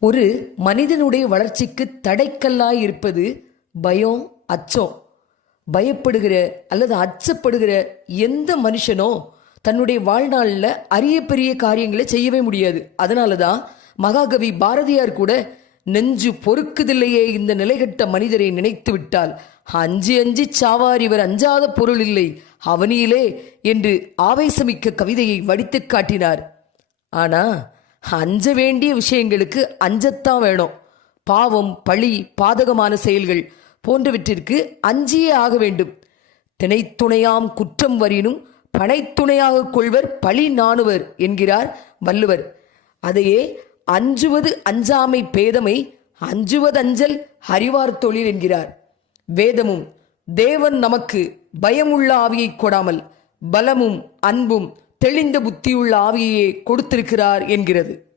ஒரு மனிதனுடைய வளர்ச்சிக்கு தடைக்கல்லாய் இருப்பது பயம் அச்சம். பயப்படுகிற அல்லது அச்சப்படுகிற எந்த மனுஷனோ தன்னுடைய வாழ்நாளில் அரிய பெரிய காரியங்களை செய்யவே முடியாது. அதனால தான் மகாகவி பாரதியார் கூட நெஞ்சு பொறுக்குதில்லையே இந்த நிலைகட்ட மனிதரை நினைத்து விட்டால் அஞ்சு அஞ்சு சாவார் இவர் அஞ்சாத பொருள் இல்லை. அவனியிலே என்று ஆவேசமிக்க கவிதையை வடித்துக் காட்டினார். ஆனா அஞ்ச வேண்டிய விஷயங்களுக்கு அஞ்சத்தான் வேணும். பாவம் பழி பாதகமான செயல்கள் போன்றவற்றிற்கு அஞ்சியே ஆக வேண்டும். திணைத்துணையாம் குற்றம் வரினும் பனைத்துணையாக கொள்வர் பழி நாணுவர் என்கிறார் வள்ளுவர். அதையே அஞ்சுவது அஞ்சாமை பேதமை அஞ்சுவதஞ்சல் அறிவார் தொழில் என்கிறார். வேதமும் தேவன் நமக்கு பயமுள்ள ஆவியை கொடாமல் பலமும் அன்பும் தெளிந்த புத்தியுள்ள ஆவியையே கொடுத்திருக்கிறார் என்கிறது.